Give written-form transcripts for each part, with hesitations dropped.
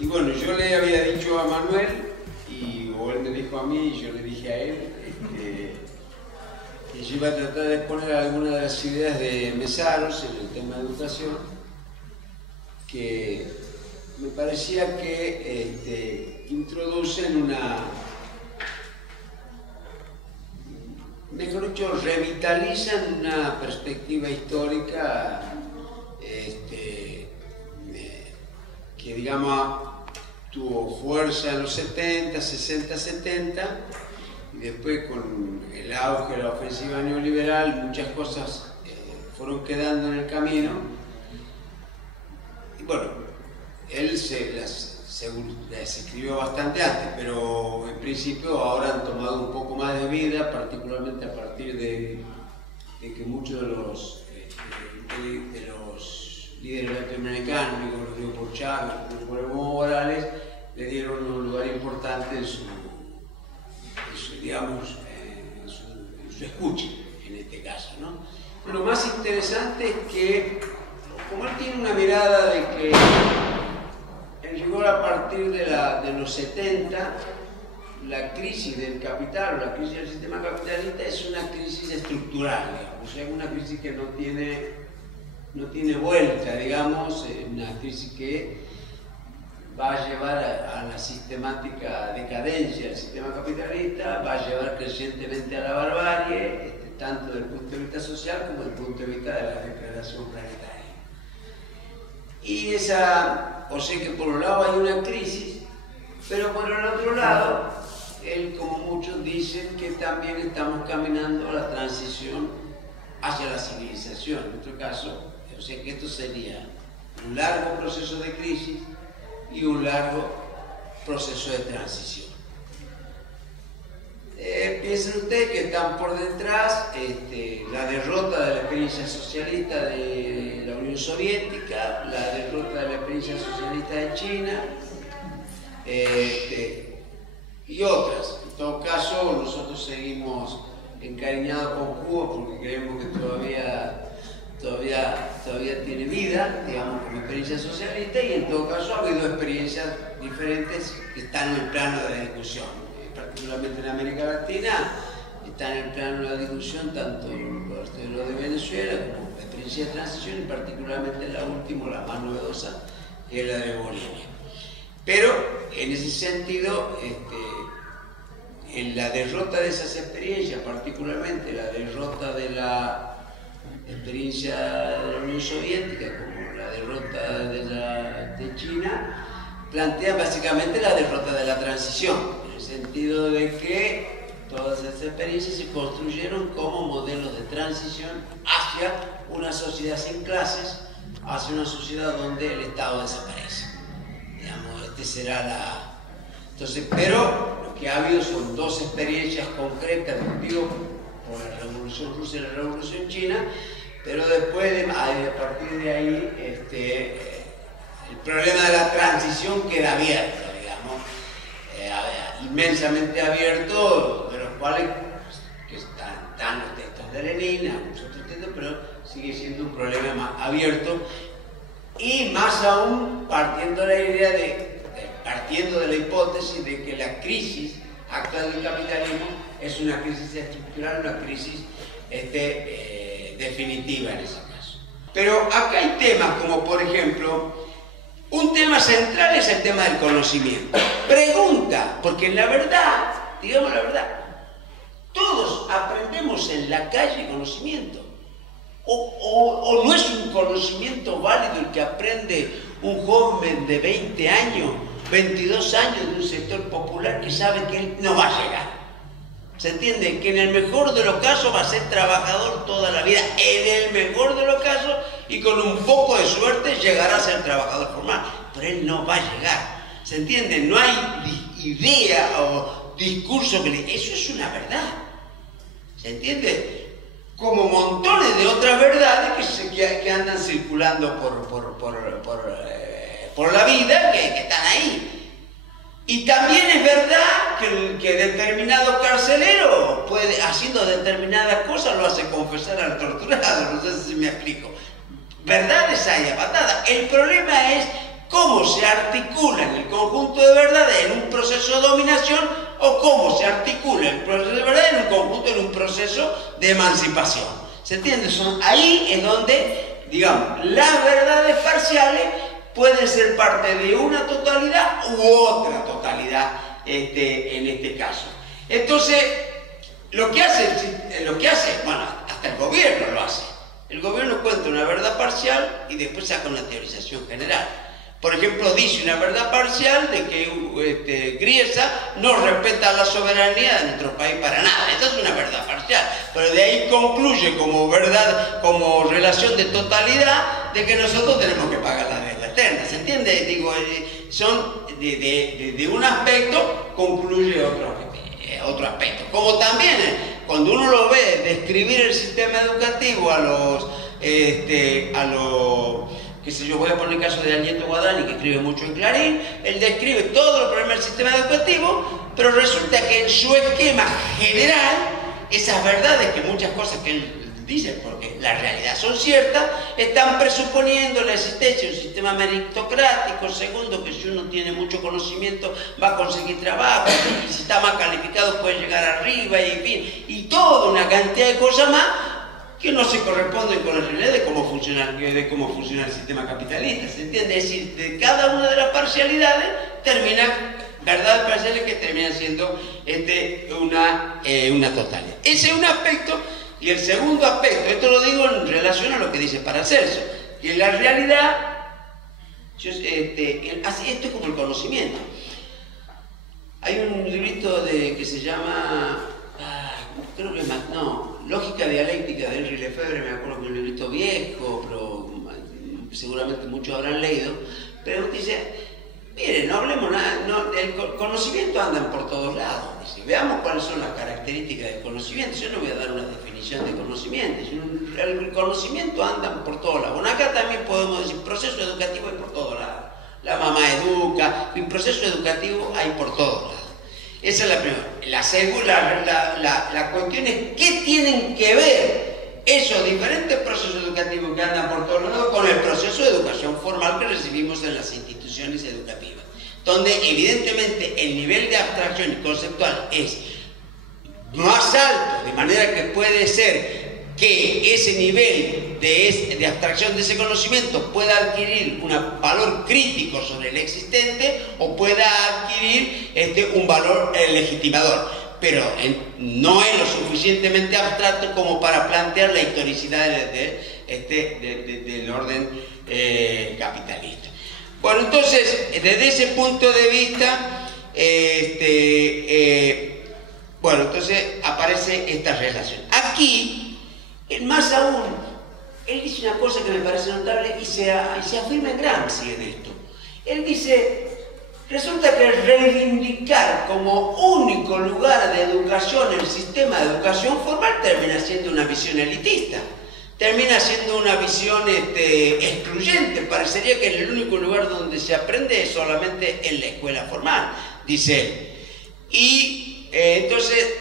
Y bueno, yo le había dicho a Manuel, o él me dijo a mí, y yo le dije a él, que yo iba a tratar de poner algunas de las ideas de Mesaros en el tema de educación, que me parecía que introducen mejor dicho, revitalizan una perspectiva histórica que, digamos, tuvo fuerza en los 70, 60, 70, y después con el auge de la ofensiva neoliberal muchas cosas fueron quedando en el camino. Y bueno, él las escribió bastante antes, pero en principio ahora han tomado un poco más de vida, particularmente a partir de que muchos de los líderes latinoamericanos, como lo digo por Chávez, por Evo Morales, le dieron un lugar importante en su escucha, en este caso, ¿no? Lo más interesante es que, como él tiene una mirada de que en rigor a partir de los 70, la crisis del capital o la crisis del sistema capitalista es una crisis estructural, digamos, o sea, una crisis que no tiene vuelta, digamos, una crisis que va a llevar a la sistemática decadencia del sistema capitalista, va a llevar crecientemente a la barbarie, tanto desde el punto de vista social como desde el punto de vista de la degradación planetaria. Y o sea que por un lado hay una crisis, pero por el otro lado, él, como muchos dicen, que también estamos caminando a la transición hacia la civilización, en nuestro caso, o sea que esto sería un largo proceso de crisis y un largo proceso de transición. Piensen ustedes que están por detrás la derrota de la experiencia socialista de la Unión Soviética, la derrota de la experiencia socialista de China y otras. En todo caso, nosotros seguimos encariñados con Cuba porque creemos que todavía tiene vida, digamos, como experiencia socialista, y en todo caso ha habido experiencias diferentes que están en el plano de la discusión, particularmente en América Latina, están en el plano de la discusión tanto lo de Venezuela como la experiencia de transición, y particularmente la última, la más novedosa, que es la de Bolivia. Pero en ese sentido, en la derrota de esas experiencias, particularmente la derrota de la experiencia de la Unión Soviética, como la derrota de China, plantea básicamente la derrota de la transición, en el sentido de que todas esas experiencias se construyeron como modelos de transición hacia una sociedad sin clases, hacia una sociedad donde el Estado desaparece. Digamos, Entonces, pero lo que ha habido son dos experiencias concretas, digo, por la Revolución Rusa y la Revolución China, pero después, a partir de ahí, el problema de la transición queda abierto, digamos, inmensamente abierto, de los cuales que están los textos de Lenin, algunos otros textos, pero sigue siendo un problema más abierto, y más aún partiendo de la hipótesis de que la crisis actual del capitalismo es una crisis estructural, una crisis definitiva en ese caso. Pero acá hay temas como, por ejemplo, un tema central es el tema del conocimiento. Pregunta, porque la verdad, digamos la verdad, todos aprendemos en la calle conocimiento. O no es un conocimiento válido el que aprende un joven de 20 años, 22 años de un sector popular que sabe que él no va a llegar. ¿Se entiende? Que en el mejor de los casos va a ser trabajador toda la vida, en el mejor de los casos, y con un poco de suerte llegará a ser trabajador formal, pero él no va a llegar. ¿Se entiende? No hay idea o discurso que eso es una verdad. ¿Se entiende? Como montones de otras verdades que andan circulando por la vida, que están ahí. Y también es verdad que determinado carcelero haciendo determinadas cosas, lo hace confesar al torturado. No sé si me explico. Verdades hay a patadas. El problema es cómo se articulan el conjunto de verdades en un proceso de dominación o cómo se articula el proceso de verdad en un conjunto, en un proceso de emancipación. ¿Se entiende? Ahí es donde, digamos, las verdades parciales pueden ser parte de una totalidad u otra totalidad en este caso. Entonces, lo que hace, bueno, hasta el gobierno lo hace. El gobierno cuenta una verdad parcial y después saca una teorización general. Por ejemplo, dice una verdad parcial de que Griesa no respeta la soberanía de nuestro país para nada. Esa es una verdad parcial. Pero de ahí concluye como verdad, como relación de totalidad, de que nosotros tenemos que pagar la deuda eterna. ¿Se entiende? Digo, son de un aspecto concluye otro aspecto. Como también, cuando uno lo ve describir el sistema educativo a los qué sé yo, voy a poner el caso de Alieto Guadani, que escribe mucho en Clarín. Él describe todos los problemas del sistema educativo, pero resulta que en su esquema general, esas verdades, que muchas cosas que él dice, porque la realidad son ciertas, están presuponiendo la existencia de un sistema meritocrático. Segundo, que si uno tiene mucho conocimiento va a conseguir trabajo, y si está más calificado puede llegar arriba, y en fin, y toda una cantidad de cosas más que no se corresponden con la realidad de cómo funciona el sistema capitalista. ¿Se entiende? Es decir, de cada una de las parcialidades termina verdades parciales que terminan siendo una totalidad. Ese es un aspecto. Y el segundo aspecto, esto lo digo en relación a lo que dice Paracelso, que en la realidad, esto es como el conocimiento. Hay un librito que se llama, creo que Lógica Dialéctica de Henri Lefebvre, me acuerdo que es un librito viejo, pero seguramente muchos habrán leído, pero dice, miren, no hablemos nada, el conocimiento anda por todos lados. Dice, veamos cuáles son las características del conocimiento. Yo no voy a dar una definición de conocimiento, el conocimiento anda por todos lados. Bueno, acá también podemos decir, proceso educativo hay por todos lados. La mamá educa, el proceso educativo hay por todos lados. Esa es la primera. La cuestión es qué tienen que ver esos diferentes procesos educativos que andan por todos lados con el proceso de educación formal que recibimos en las instituciones educativas, donde evidentemente el nivel de abstracción y conceptual es más alto, de manera que puede ser que ese nivel de abstracción de ese conocimiento pueda adquirir un valor crítico sobre el existente o pueda adquirir un valor legitimador, pero no es lo suficientemente abstracto como para plantear la historicidad del orden capitalista. Bueno, entonces, desde ese punto de vista, bueno, entonces aparece esta relación. Aquí, más aún, él dice una cosa que me parece notable y se afirma en Gramsci en esto. Él dice, resulta que reivindicar como único lugar de educación el sistema de educación formal termina siendo una visión elitista, termina siendo una visión excluyente. Parecería que el único lugar donde se aprende es solamente en la escuela formal, dice él. Y entonces,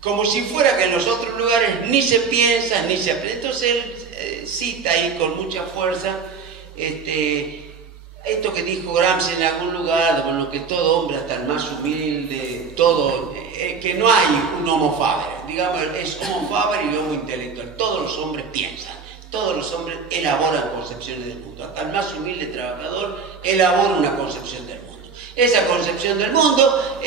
como si fuera que en los otros lugares ni se piensa, ni se aprende. Entonces él cita ahí con mucha fuerza esto que dijo Gramsci en algún lugar, bueno, que todo hombre, hasta el más humilde, que no hay un homo faber, digamos, es homo faber y homo intelectual. Todos los hombres piensan, todos los hombres elaboran concepciones del mundo. Hasta el más humilde trabajador elabora una concepción del mundo. Esa concepción del mundo,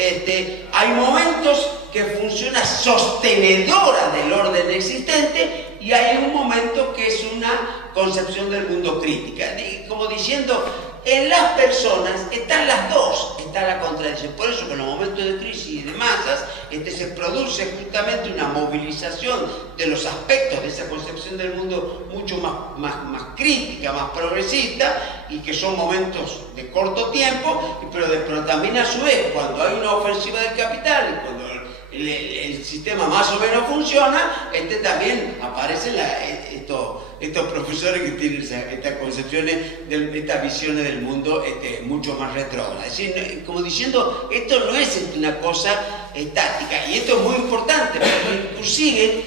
hay momentos que funciona sostenedora del orden existente y hay un momento que es una concepción del mundo crítica. Como diciendo, en las personas están las dos, está la contradicción. Por eso que en los momentos de crisis de masas se produce justamente una movilización de los aspectos de esa concepción del mundo mucho más crítica, más progresista, y que son momentos de corto tiempo, pero también a su vez, cuando hay una ofensiva del capital y cuando el sistema más o menos funciona, también aparece estos profesores que tienen estas concepciones, estas visiones del mundo mucho más retrógradas. Es decir, como diciendo, esto no es una cosa estática, y esto es muy importante, porque inclusive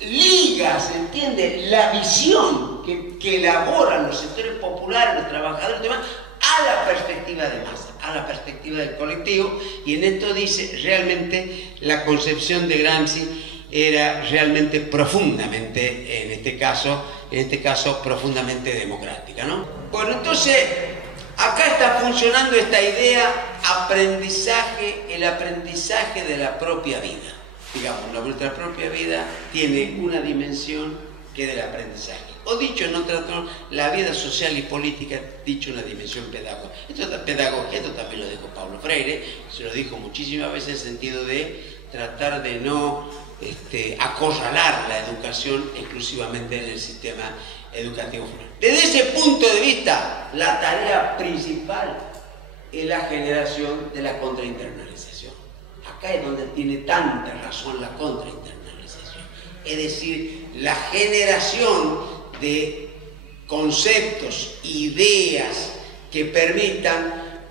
liga, ¿se entiende?, la visión que elaboran los sectores populares, los trabajadores y demás, a la perspectiva de masa, a la perspectiva del colectivo, y en esto dice, realmente la concepción de Gramsci era realmente profundamente, en este caso profundamente democrática, ¿no? Bueno, entonces, acá está funcionando esta idea aprendizaje, el aprendizaje de la propia vida. Digamos, nuestra propia vida tiene una dimensión que es del aprendizaje. O dicho en otra forma, la vida social y política, dicho una dimensión pedagógica. Esto también lo dijo Paulo Freire, se lo dijo muchísimas veces en el sentido de tratar de no acorralar la educación exclusivamente en el sistema educativo formal. Desde ese punto de vista, la tarea principal es la generación de la contrainternalización. Acá es donde tiene tanta razón la contrainternalización. Es decir, la generación de conceptos, ideas que permitan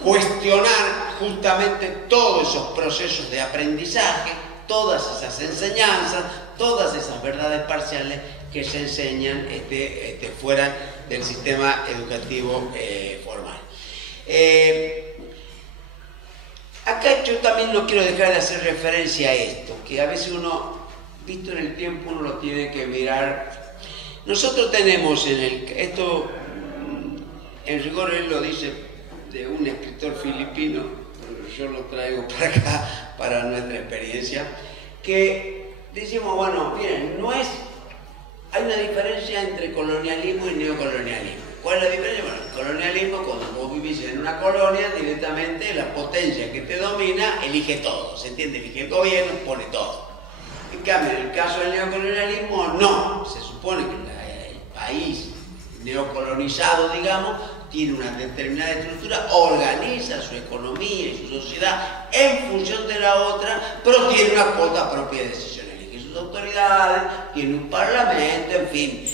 cuestionar justamente todos esos procesos de aprendizaje, todas esas enseñanzas, todas esas verdades parciales que se enseñan fuera del sistema educativo formal. Acá yo también no quiero dejar de hacer referencia a esto, que a veces uno, visto en el tiempo, uno lo tiene que mirar. Nosotros tenemos esto, en rigor él lo dice de un escritor filipino, pero yo lo traigo para acá, para nuestra experiencia, que decimos, bueno, miren, hay una diferencia entre colonialismo y neocolonialismo. ¿Cuál es la diferencia? Bueno, el colonialismo, cuando vos vivís en una colonia, directamente la potencia que te domina elige todo, ¿se entiende? Elige el gobierno, pone todo. En cambio, en el caso del neocolonialismo, no. Se supone que el país neocolonizado, digamos, tiene una determinada estructura, organiza su economía y su sociedad en función de la otra, pero tiene una cuota propia de decisión. Elige sus autoridades, tiene un parlamento, en fin,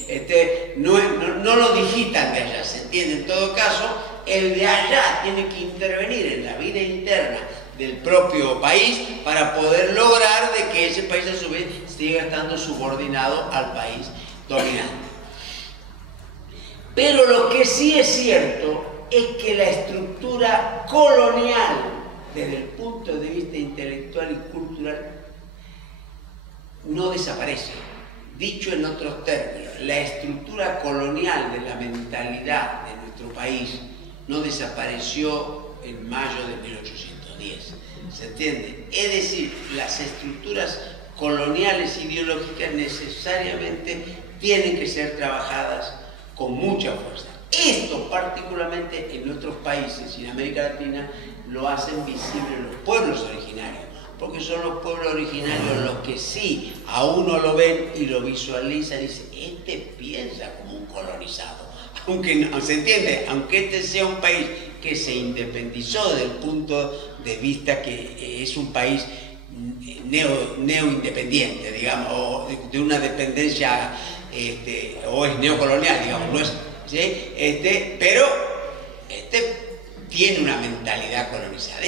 no lo digitan de allá, ¿se entiende? En todo caso, el de allá tiene que intervenir en la vida interna del propio país para poder lograr de que ese país a su vez siga estando subordinado al país dominante. Pero lo que sí es cierto es que la estructura colonial, desde el punto de vista intelectual y cultural, no desaparece. Dicho en otros términos, la estructura colonial de la mentalidad de nuestro país no desapareció en mayo de 1810. ¿Se entiende? Es decir, las estructuras coloniales ideológicas necesariamente tienen que ser trabajadas con mucha fuerza. Esto particularmente en nuestros países y en América Latina lo hacen visible los pueblos originarios, porque son los pueblos originarios los que sí a uno lo ven y lo visualizan y dicen, piensa como un colonizado, aunque no, ¿se entiende? Aunque este sea un país que se independizó desde el punto de vista que es un país neo-independiente, digamos, o de una dependencia o es neocolonial, digamos, no es, ¿sí? Pero tiene una mentalidad colonizada.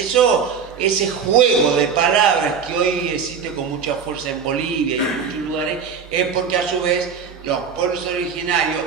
Ese juego de palabras que hoy existe con mucha fuerza en Bolivia y en muchos lugares, es porque a su vez los pueblos originarios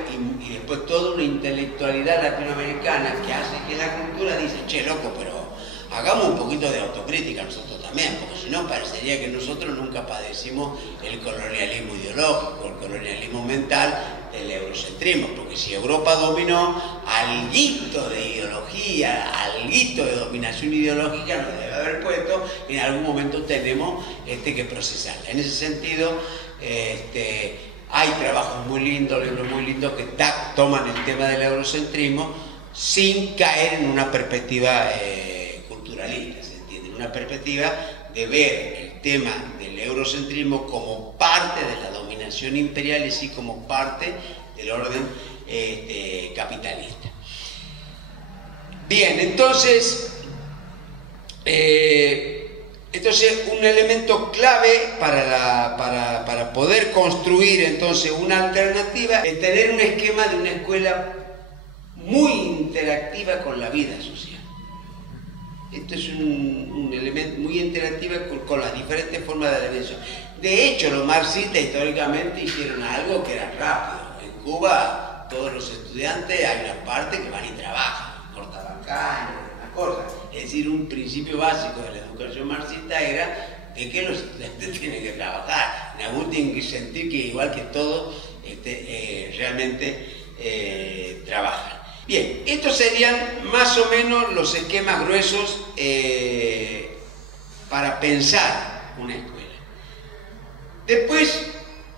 y después toda una intelectualidad latinoamericana que hace que la cultura dice, che, loco, pero hagamos un poquito de autocrítica nosotros también, porque si no parecería que nosotros nunca padecimos el colonialismo ideológico, el colonialismo mental, el eurocentrismo, porque si Europa dominó, alguito de ideología, alguito de dominación ideológica nos debe haber puesto, y en algún momento tenemos que procesarla. En ese sentido, hay trabajos muy lindos, libros muy lindos que toman el tema del eurocentrismo sin caer en una perspectiva culturalista, ¿se entiende? Una perspectiva de ver el tema del eurocentrismo como parte de la dominación imperial y sí como parte del orden capitalista. Bien, entonces, Entonces, un elemento clave para poder construir entonces una alternativa es tener un esquema de una escuela muy interactiva con la vida social. Esto es un elemento muy interactivo con las diferentes formas de la vida social. De hecho, los marxistas históricamente hicieron algo que era rápido. En Cuba, todos los estudiantes, hay una parte que van y trabajan, cortaban caña, una cosa. Es decir, un principio básico de la educación marxista era de que los estudiantes tienen que trabajar. En algún tienen que sentir que igual que todos realmente trabajan. Bien, estos serían más o menos los esquemas gruesos para pensar una escuela. Después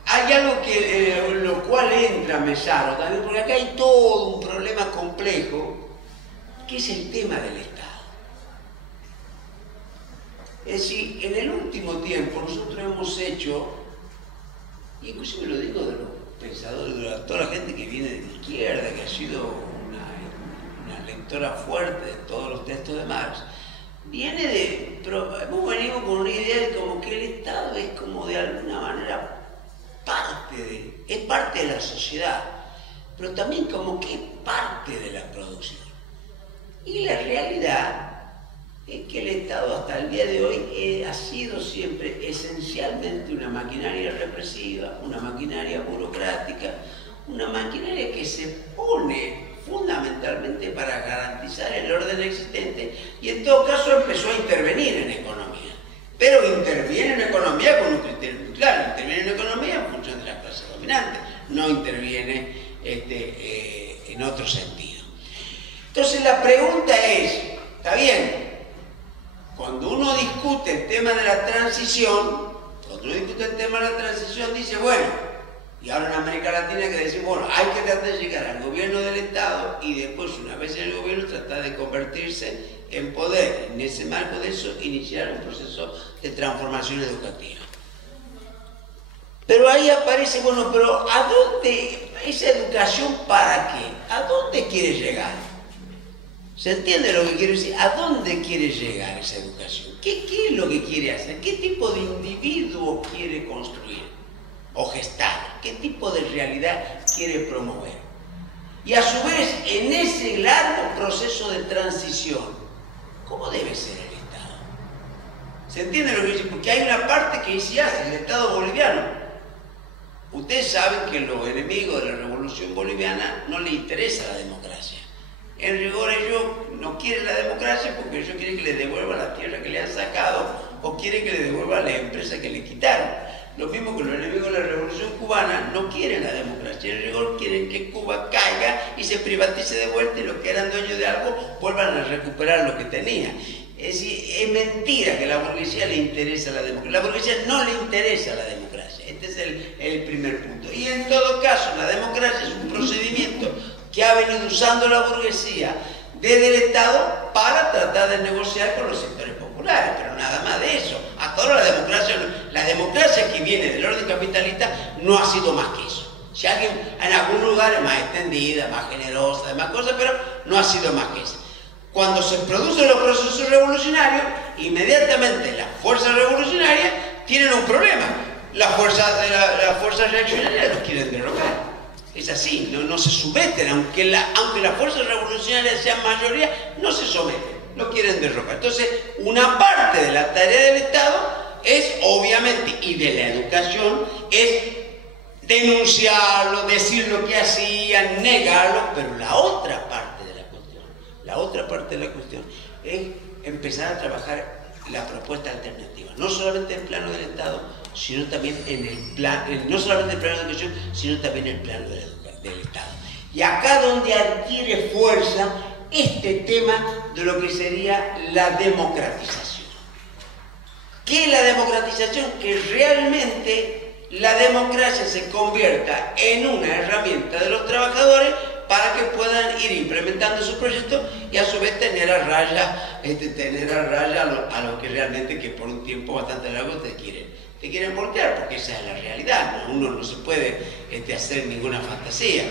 hay algo en lo cual entra Mesaro también, porque acá hay todo un problema complejo, que es el tema del Estado. Es decir, en el último tiempo nosotros hemos hecho, y inclusive lo digo de los pensadores, de toda la gente que viene de la izquierda, que ha sido una lectora fuerte de todos los textos de Marx, hemos venido con una idea de como que el Estado es como de alguna manera es parte de la sociedad, pero también como que es parte de la producción. Y la realidad es que el Estado hasta el día de hoy ha sido siempre esencialmente una maquinaria represiva, una maquinaria burocrática, una maquinaria que se pone fundamentalmente para garantizar el orden existente y en todo caso empezó a intervenir en economía. Pero interviene en economía con un criterio muy claro, interviene en economía en función de las clases dominantes, no interviene en otro sentido. Entonces la pregunta es, está bien, cuando uno discute el tema de la transición, dice, bueno, y ahora en América Latina que decimos, bueno, hay que tratar de llegar al gobierno del Estado y después, una vez en el gobierno, tratar de convertirse en poder. En ese marco de eso, iniciar un proceso de transformación educativa. Pero ahí aparece, bueno, pero ¿a dónde? ¿Esa educación para qué? ¿A dónde quiere llegar? ¿Se entiende lo que quiero decir? ¿A dónde quiere llegar esa educación? ¿Qué es lo que quiere hacer? ¿Qué tipo de individuo quiere construir o gestar? ¿Qué tipo de realidad quiere promover? Y a su vez, en ese largo proceso de transición, ¿cómo debe ser el Estado? ¿Se entiende lo que dice? Porque hay una parte que sí hace el Estado boliviano. Ustedes saben que los enemigos de la revolución boliviana no les interesa la democracia. En rigor ellos no quieren la democracia porque ellos quieren que les devuelvan la tierra que le han sacado o quieren que le devuelvan las empresas que le quitaron. Lo mismo que los enemigos de la revolución cubana no quieren la democracia, en rigor quieren que Cuba caiga y se privatice de vuelta y los que eran dueños de algo vuelvan a recuperar lo que tenían. Es decir, es mentira que a la burguesía le interesa la democracia. La burguesía no le interesa la democracia. Este es el primer punto. Y en todo caso, la democracia es un procedimiento que ha venido usando la burguesía desde el Estado para tratar de negociar con los sectores populares, pero nada más de eso. Hasta ahora la democracia que viene del orden capitalista no ha sido más que eso. Si alguien en algún lugar es más extendida, más generosa, más cosas, pero no ha sido más que eso. Cuando se producen los procesos revolucionarios, inmediatamente las fuerzas revolucionarias tienen un problema. Las fuerzas reaccionarias los quieren derrocar. Es así, no se someten, aunque las fuerzas revolucionarias sean mayoría, no se someten, no quieren derrocar. Entonces, una parte de la tarea del Estado es, obviamente, y de la educación, es denunciarlo, decir lo que hacían, negarlo, pero la otra parte de la cuestión es empezar a trabajar la propuesta alternativa, no solamente en el plano del Estado, sino también no solamente en el plano de la educación, sino también en el plano del Estado. Y acá donde adquiere fuerza este tema de lo que sería la democratización. ¿Qué es la democratización? Que realmente la democracia se convierta en una herramienta de los trabajadores para que puedan ir implementando sus proyectos y a su vez tener a raya a lo que realmente, que por un tiempo bastante largo te quieren voltear, porque esa es la realidad, ¿no? Uno no se puede hacer ninguna fantasía.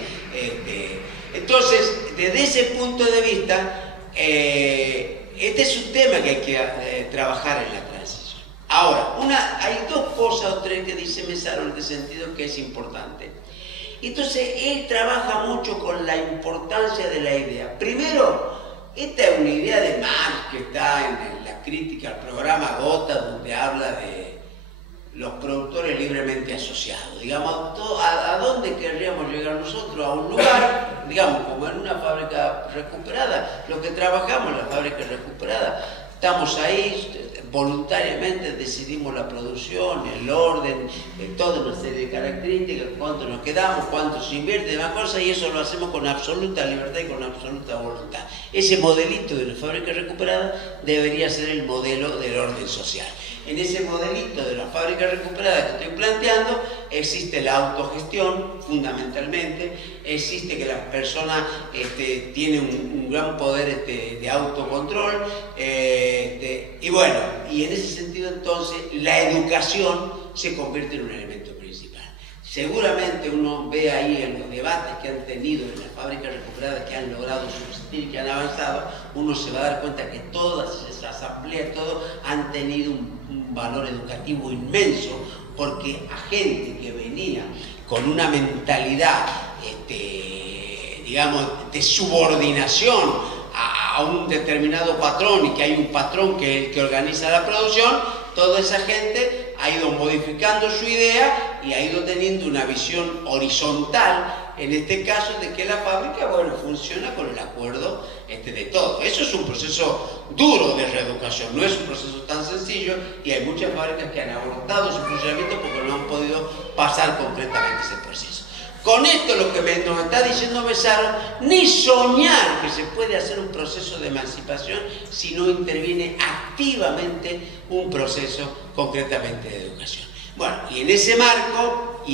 Entonces, desde ese punto de vista, este es un tema que hay que trabajar en la transición. Ahora, hay dos cosas o tres que dice Mesaro en este sentido que es importante. Entonces, él trabaja mucho con la importancia de la idea. Primero, esta es una idea de Marx que está en la crítica al programa Gotha, donde habla de los productores libremente asociados. Digamos, ¿a dónde querríamos llegar nosotros? A un lugar, digamos, como en una fábrica recuperada. Los que trabajamos en la fábrica recuperada, estamos ahí, voluntariamente decidimos la producción, el orden, toda una serie de características, cuánto nos quedamos, cuánto se invierte, demás cosas, y eso lo hacemos con absoluta libertad y con absoluta voluntad. Ese modelito de la fábrica recuperada debería ser el modelo del orden social. En ese modelito de la fábrica recuperada que estoy planteando, existe la autogestión, fundamentalmente, existe que la persona tiene un gran poder de autocontrol, y bueno, y en ese sentido entonces la educación se convierte en un elemento principal. Seguramente uno ve ahí en los debates que han tenido en las fábricas recuperadas, que han logrado subsistir, que han avanzado, uno se va a dar cuenta que todas esas asambleas, todo, han tenido un valor educativo inmenso, porque a gente que venía con una mentalidad, digamos, de subordinación a un determinado patrón, y que hay un patrón que es el que organiza la producción, toda esa gente ha ido modificando su idea y ha ido teniendo una visión horizontal, en este caso, de que la fábrica, bueno, funciona con el acuerdo de todo. Eso es un proceso duro de reeducación, no es un proceso tan sencillo, y hay muchas fábricas que han abortado su funcionamiento porque no han podido pasar completamente ese proceso. Con esto lo que nos está diciendo Mesaro, ni soñar que se puede hacer un proceso de emancipación si no interviene activamente un proceso concretamente de educación. Bueno, y en ese marco,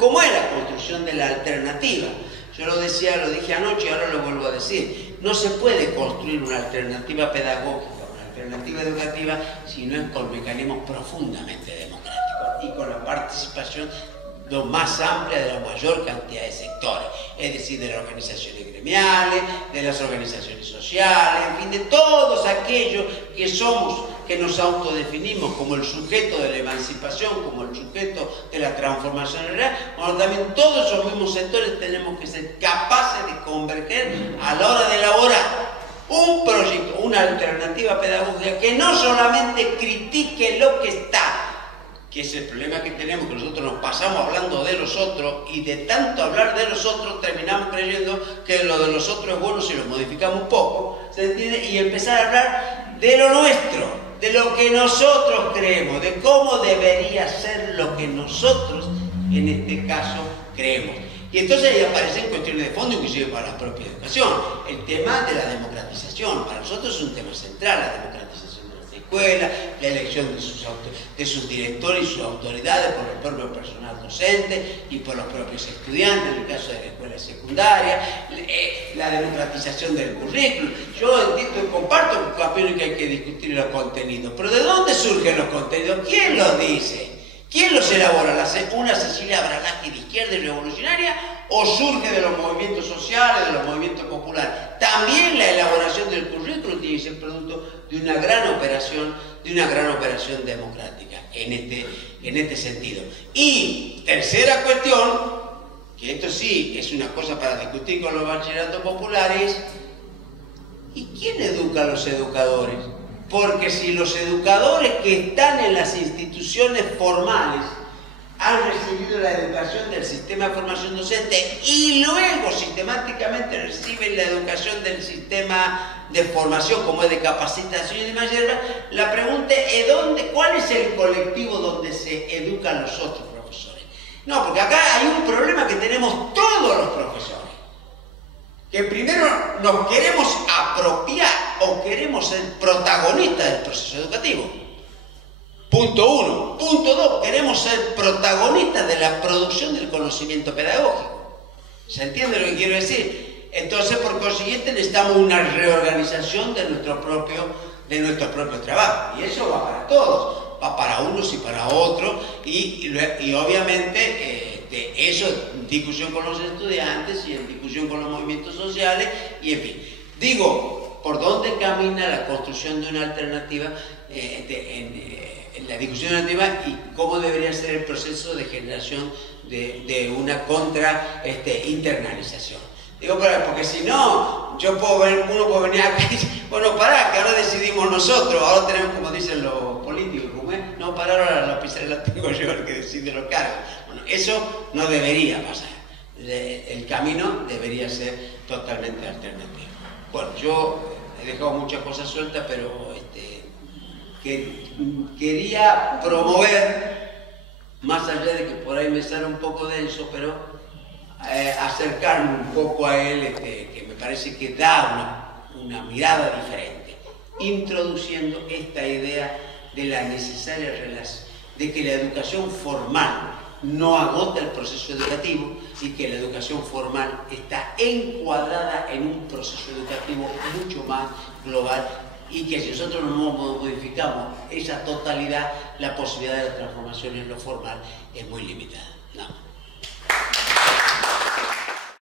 ¿cómo es la construcción de la alternativa? Yo lo decía, lo dije anoche y ahora lo vuelvo a decir. No se puede construir una alternativa pedagógica, una alternativa educativa, si no es con mecanismos profundamente democráticos y con la participación lo más amplia de la mayor cantidad de sectores, es decir, de las organizaciones gremiales, de las organizaciones sociales, en fin, de todos aquellos que somos, que nos autodefinimos como el sujeto de la emancipación, como el sujeto de la transformación real. Bueno, también todos esos mismos sectores tenemos que ser capaces de converger a la hora de elaborar un proyecto, una alternativa pedagógica que no solamente critique lo que está, que es el problema que tenemos, que nosotros nos pasamos hablando de los otros, y de tanto hablar de los otros terminamos creyendo que lo de los otros es bueno si lo modificamos un poco, ¿se entiende? Y empezar a hablar de lo nuestro, de lo que nosotros creemos, de cómo debería ser lo que nosotros, en este caso, creemos. Y entonces ahí aparecen cuestiones de fondo, inclusive para la propia educación. El tema de la democratización, para nosotros es un tema central, la democratización de las escuelas, la elección de sus directores y sus autoridades por el propio personal docente y por los propios estudiantes, en el caso de la escuela secundaria, la democratización del currículum. Yo entiendo y comparto que hay que discutir los contenidos, pero ¿de dónde surgen los contenidos? ¿Quién los dice? ¿Quién los elabora? ¿Una Cecilia Bralaski de izquierda y revolucionaria, o surge de los movimientos sociales, de los movimientos populares? También la elaboración del currículum tiene que ser producto de una gran operación, democrática en este sentido. Y tercera cuestión, que esto sí es una cosa para discutir con los bachilleratos populares, ¿y quién educa a los educadores? Porque si los educadores que están en las instituciones formales han recibido la educación del sistema de formación docente y luego sistemáticamente reciben la educación del sistema de formación, como es de capacitación y demás, la pregunta es ¿cuál es el colectivo donde se educan los otros profesores? No, porque acá hay un problema que tenemos todos los profesores, que primero nos queremos apropiar o queremos ser protagonistas del proceso educativo. Punto uno. Punto dos, queremos ser protagonistas de la producción del conocimiento pedagógico. ¿Se entiende lo que quiero decir? Entonces, por consiguiente, necesitamos una reorganización de nuestro propio trabajo. Y eso va para todos, va para unos y para otros, y obviamente eso en discusión con los estudiantes y en discusión con los movimientos sociales, y en fin. Digo, ¿por dónde camina la construcción de una alternativa la discusión educativa y cómo debería ser el proceso de generación de una internalización. Digo, porque si no, uno puede venir acá y decir, bueno, pará, que ahora decidimos nosotros, ahora tenemos, como dicen los políticos, ¿cómo es? No, pará, ahora la pizarra la tengo yo, el que decide los cargos. Bueno, eso no debería pasar. El camino debería ser totalmente alternativo. Bueno, yo he dejado muchas cosas sueltas, pero quería promover, más allá de que por ahí me sale un poco denso, pero acercarme un poco a él, que me parece que da una mirada diferente, introduciendo esta idea de la necesaria relación, de que la educación formal no agota el proceso educativo y que la educación formal está encuadrada en un proceso educativo mucho más global y que si nosotros no modificamos esa totalidad, la posibilidad de transformación en lo formal es muy limitada. No.